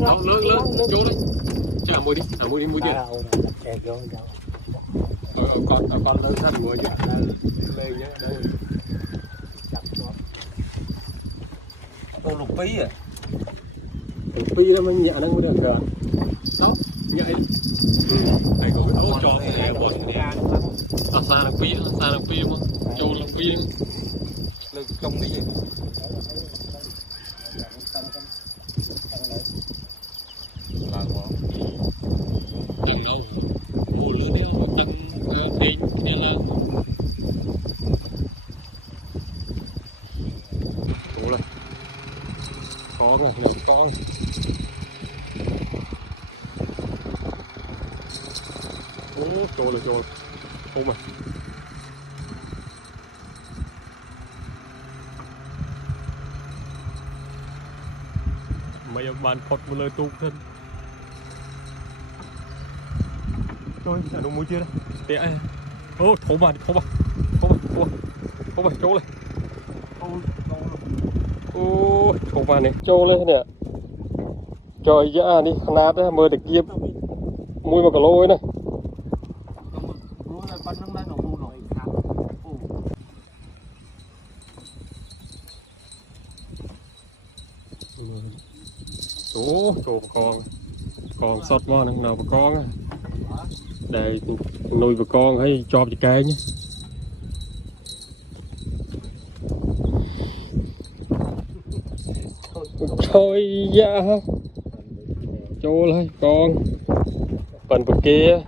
Đâu lớn vô đấy. Chả mua đi mua đi. Con lớn rất mua chứ. Lên nhá đâu. Tôi lục phí à? Lục phí đó mới nhẹ nó mới được kìa. Đó, nhảy. Này có cái áo cho cái bỏ xuống đi. Xa là phí mà. Châu là phí. Lực trong cái gì? Là quá. Chừng đâu. Mua lửa đeo tăng phí kia là. Ủa này. Con à, này con. Trôi rồi. Ôm mà. Mấy ông bạn phọt một lời tụt thân. Rồi, nó mua chưa đây? Tệ ai? Ô, thổ bà, trôi lên. Ô, thổ bà này, trôi lên nè. Trời dạ đi, nát á, mơ được kia. Mùi mà cả lôi này. Chỗ con sót mò này nào bà con á. Đây nuôi bà con hay cho chị cây nhé. Thôi dạ. Chỗ lại con phần vực kia.